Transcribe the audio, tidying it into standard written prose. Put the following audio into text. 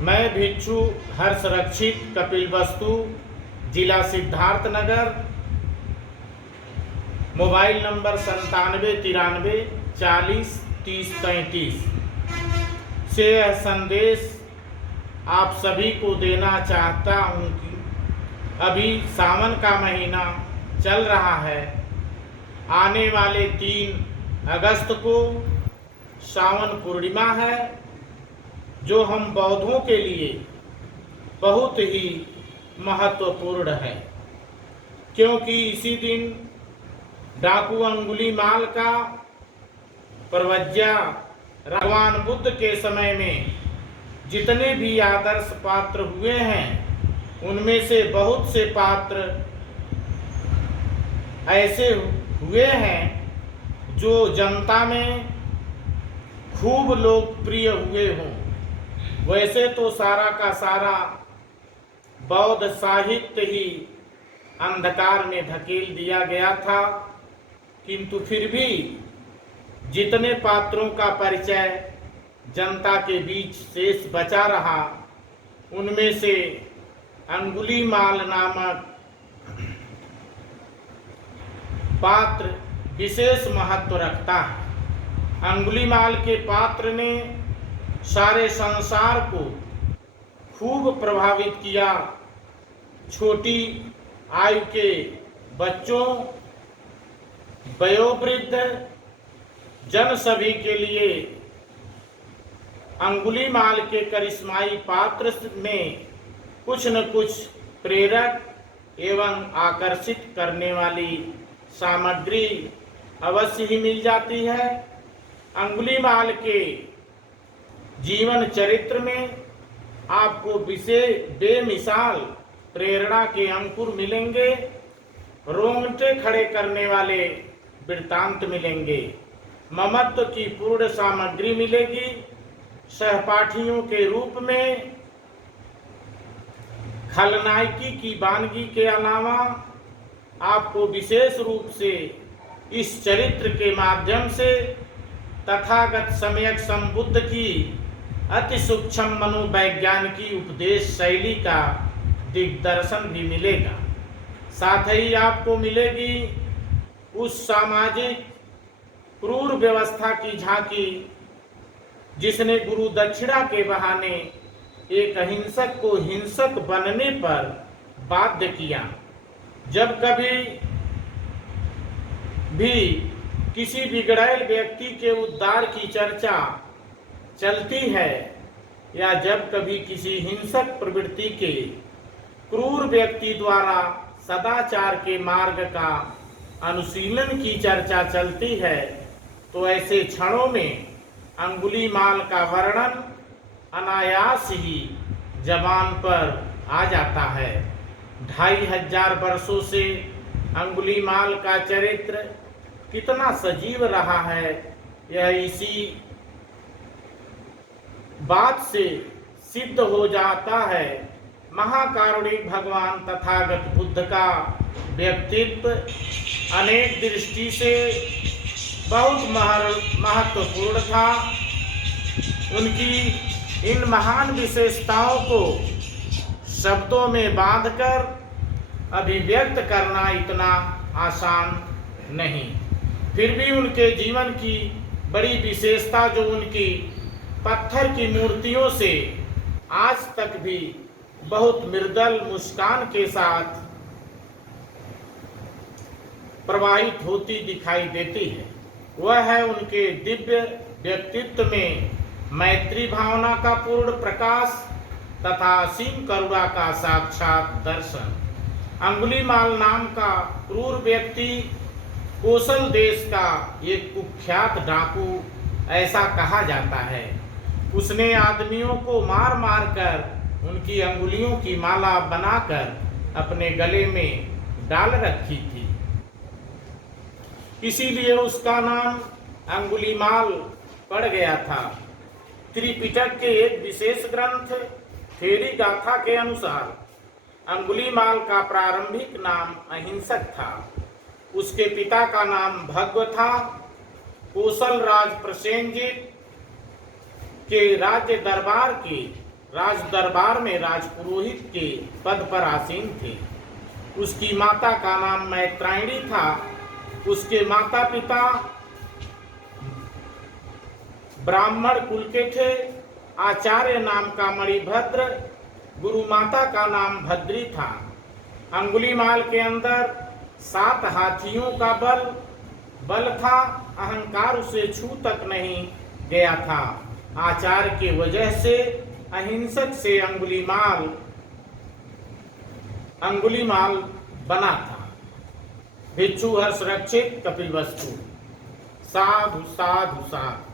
मैं भिक्षु हर्ष रक्षित कपिलवस्तु, जिला सिद्धार्थनगर, मोबाइल नंबर 9793403033 से यह संदेश आप सभी को देना चाहता हूँ कि अभी सावन का महीना चल रहा है। आने वाले 3 अगस्त को सावन पूर्णिमा है, जो हम बौद्धों के लिए बहुत ही महत्वपूर्ण है, क्योंकि इसी दिन डाकू अंगुलीमाल का प्रवज्या भगवान बुद्ध के समय में जितने भी आदर्श पात्र हुए हैं, उनमें से बहुत से पात्र ऐसे हुए हैं जो जनता में खूब लोकप्रिय हुए हों। वैसे तो सारा का सारा बौद्ध साहित्य ही अंधकार में धकेल दिया गया था, किंतु फिर भी जितने पात्रों का परिचय जनता के बीच शेष बचा रहा, उनमें से अंगुलीमाल नामक पात्र विशेष महत्व रखता है। अंगुलीमाल के पात्र ने सारे संसार को खूब प्रभावित किया। छोटी आयु के बच्चों, वयोवृद्ध जन सभी के लिए अंगुलीमाल के करिश्माई पात्र में कुछ न कुछ प्रेरक एवं आकर्षित करने वाली सामग्री अवश्य ही मिल जाती है। अंगुलीमाल के जीवन चरित्र में आपको बेमिसाल प्रेरणा के अंकुर मिलेंगे, रोंगटे खड़े करने वाले वृत्तांत मिलेंगे, ममत्व की पूर्ण सामग्री मिलेगी। सहपाठियों के रूप में खलनायकी की वानगी के अलावा आपको विशेष रूप से इस चरित्र के माध्यम से तथागत सम्यक संबुद्ध की अति सूक्ष्म मनोवैज्ञानिकी उपदेश शैली का दिग्दर्शन भी मिलेगा। साथ ही आपको मिलेगी उस सामाजिक क्रूर व्यवस्था की झांकी जिसने गुरु दक्षिणा के बहाने एक अहिंसक को हिंसक बनने पर बाध्य किया। जब कभी भी किसी बिगड़ैल व्यक्ति के उद्धार की चर्चा चलती है, या जब कभी किसी हिंसक प्रवृत्ति के क्रूर व्यक्ति द्वारा सदाचार के मार्ग का अनुशीलन की चर्चा चलती है, तो ऐसे क्षणों में अंगुलीमाल का वर्णन अनायास ही जबान पर आ जाता है। 2500 वर्षों से अंगुलीमाल का चरित्र कितना सजीव रहा है, यह इसी बात से सिद्ध हो जाता है। महाकारुणिक भगवान तथागत बुद्ध का व्यक्तित्व अनेक दृष्टि से बहुत महत्वपूर्ण था। उनकी इन महान विशेषताओं को शब्दों में बांधकर अभिव्यक्त करना इतना आसान नहीं। फिर भी उनके जीवन की बड़ी विशेषता, जो उनकी पत्थर की मूर्तियों से आज तक भी बहुत मृदुल मुस्कान के साथ प्रवाहित होती दिखाई देती है, वह है उनके दिव्य व्यक्तित्व में मैत्री भावना का पूर्ण प्रकाश तथा असीम करुणा का साक्षात दर्शन। अंगुलीमाल नाम का क्रूर व्यक्ति कोसल देश का एक कुख्यात डाकू ऐसा कहा जाता है। उसने आदमियों को मार मार कर उनकी अंगुलियों की माला बनाकर अपने गले में डाल रखी थी। इसीलिए उसका नाम अंगुलीमाल पड़ गया था। त्रिपिटक के एक विशेष ग्रंथ थेरी गाथा के अनुसार अंगुलीमाल का प्रारंभिक नाम अहिंसक था। उसके पिता का नाम भग्व था। कोसल राज प्रसेनजित के राज्य दरबार के राज दरबार में राजपुरोहित के पद पर आसीन थे। उसकी माता का नाम मैत्रायणी था। उसके माता पिता ब्राह्मण कुल के थे। आचार्य नाम का मणिभद्र, गुरु माता का नाम भद्री था। अंगुलीमाल के अंदर 7 हाथियों का बल था। अहंकार उसे छू तक नहीं गया था। आचार्य के वजह से अहिंसक से अंगुलीमाल बना था। भिक्षु हर्ष रक्षित कपिलवस्तु। साधु साधु साधु।